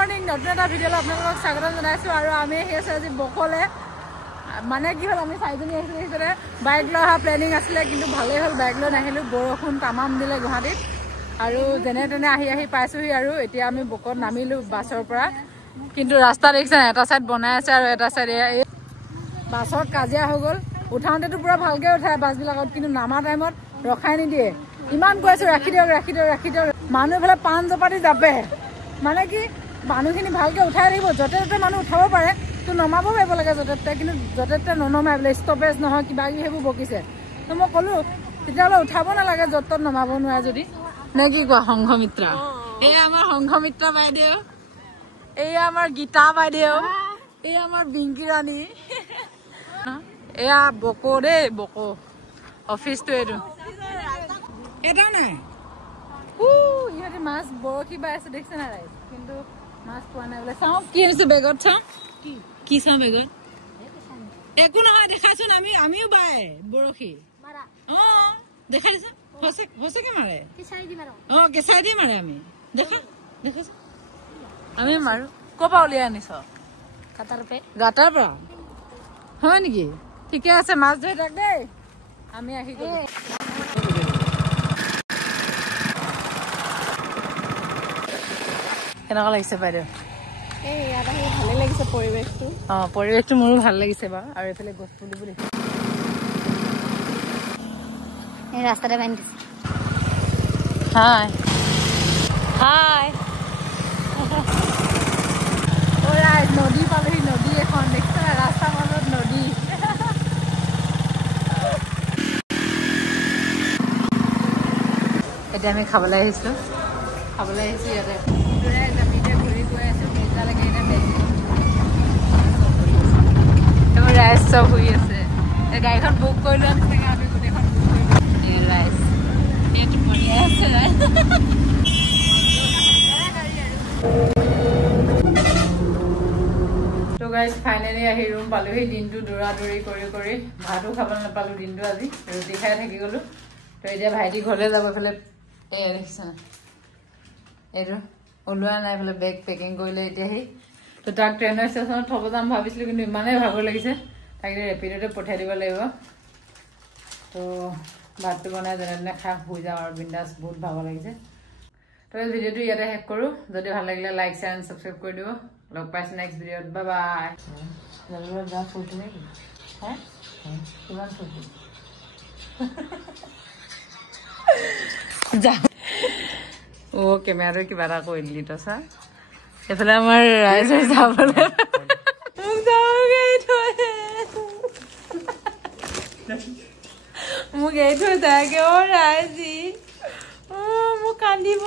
morning নতুন এটা ভিডিঅ'লৈ আপোনালোকক স্বাগতম জনাইছোঁ আৰু আমি আহি আছোঁ আজি বকলে মানে কি হ'ল আমি চাৰিজনী আহিছিলোঁ সেইদৰে বাইক লৈ অহা প্লেনিং আছিলে কিন্তু ভালেই হ'ল বাইক লৈ নাহিলোঁ বৰষুণ তামাম দিলে গুৱাহাটীত আৰু যেনে তেনে আহি পাইছোঁহি আৰু এতিয়া আমি বকত নামিলোঁ বাছৰ পৰা কিন্তু ৰাস্তা দেখিছেনে এটা চাইড বনাই আছে আৰু এটা চাইড এই বাছত কাজিয়া হৈ গ'ল উঠাওঁতেতো পুৰা ভালকৈ উঠায় বাছবিলাকত কিন্তু নামা টাইমত ৰখাই নিদিয়ে ইমান কৈ আছোঁ ৰাখি দিয়ক মানুহ এইফালে পাণ জপাতি জাপে মানে কি মানুহখিনি ভালকৈ উঠাই থাকিব য'তে ত'তে মানুহ উঠাব পাৰে তো নমাব পাৰিব লাগে য'তে ত'তে কিন্তু য'তে ত'তে ননমাই বোলে ষ্টপেজ নহয় কিবা কিবি সেইবোৰ বকিছে তো মই ক'লোঁ তেতিয়াহ'লে উঠাব নালাগে য'ত ত'ত নমাব নোৱাৰে যদি নে কি কোৱা সংঘমিত্ৰ এয়া আমাৰ সংঘমিত্ৰ বাইদেউ এয়া আমাৰ গীতা বাইদেউ এয়া আমাৰ বিংকি ৰাণী এয়া বকো দেই বকো অফিচটো এইটো এটা নাই ইহঁতে মাছ বৰশী বাই আছে দেখিছে না ৰাইজ কিন্তু মাছ পোৱা নাই বোলে চাওঁ কি আনিছো বেগত চাওঁ কি চাওঁ বেগত একো নহয় দেখাইচোন আমিও বাই বৰশী অঁ দেখাই দিছো সঁচাকে মাৰে অঁ কেঁচাই দি মাৰে আমি দেখাইছো আমি মাৰো ক'ৰ পৰা উলিয়াই আনিছ গাঁতাৰ পৰা হয় নেকি ঠিকে আছে মাছ ধৰি থাক দেই আমি আহি গ'লো কেনেকুৱা লাগিছে বাইদেউ ইয়াত আহি ভালেই লাগিছে পৰিৱেশটো অঁ পৰিৱেশটো মোৰো ভাল লাগিছে বাৰু আৰু এইফালে গছ পুলিবোৰ দেখিছোঁ এই ৰাস্তাতে বান্ধি দিছে হাই নদী পালোহি নদী এখন দেখিছে ৰাস্তাৰ মাজত নদী এতিয়া আমি খাবলৈ আহিছোঁ ইয়াতে ঘূৰি গৈ আছোঁ পিছালৈকে এইবোৰ ৰাইজ চব শুই আছে গাড়ীখন বুক কৰিলোঁ নিচিনাকৈ আমি গোটেইখন বুক কৰিলোঁ ৰাইজ সেইটো বঢ়িয়াই আছে তো গাইজ ফাইনেলি আহি ৰুম পালোহি দিনটো দৌৰা-দৌৰি কৰি ভাতো খাব নাপালোঁ দিনটো আজি ৰুটি খাই থাকি গ'লোঁ তো এতিয়া ভাইটি ঘৰলৈ যাব এইফালে এই দেখিছে এইটো ওলোৱা নাই এইফালে বেগ পেকিং কৰিলে এতিয়াহি তো তাক ট্ৰেইনৰ ষ্টেচনত থ'ব যাম ভাবিছিলোঁ কিন্তু ইমানেই ভাগৰ লাগিছে তাক ৰেপিডতে পঠিয়াই দিব লাগিব তো ভাতটো বনাই যেনে তেনে খাই শুই যাওঁ আৰু বিন্দাছ বহুত ভাগৰ লাগিছে তো এই ভিডিঅ'টো ইয়াতে শেষ কৰোঁ যদি ভাল লাগিলে লাইক শ্বেয়াৰ এণ্ড ছাবস্ক্ৰাইব কৰি দিব লগ পাইছোঁ নেক্সট ভিডিঅ'ত বাই বাই যা ফুলটো নেকি হে কিমান ফুলটো যা অ' কেমেৰাটো কিবা এটা কৰি দিলি তই চা এইফালে আমাৰ ৰাইজে যাবলৈ মোক এৰি থৈ যায়গে অ' ৰাইজী অ' মোক কান্দিব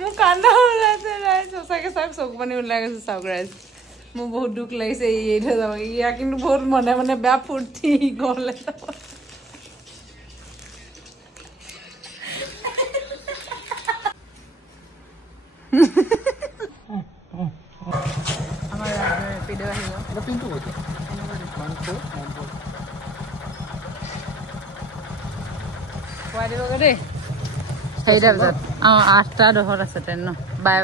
মোক কান্দা ওলাইছে ৰাইজ সঁচাকৈ চাওক চকু পানী ওলাই গৈছে চাওক ৰাইজ মোৰ বহুত দুখ লাগিছে এৰি থৈ যাব ইয়াৰ কিন্তু বহুত মনে বেয়া ফূৰ্তি গ'লে যাব আমাৰ ৰেপিড' আহিব খুৱাই দিবগৈ দেই 4টা বজাত অঁ 8টা 10 আছে ট্ৰেইন ন বাই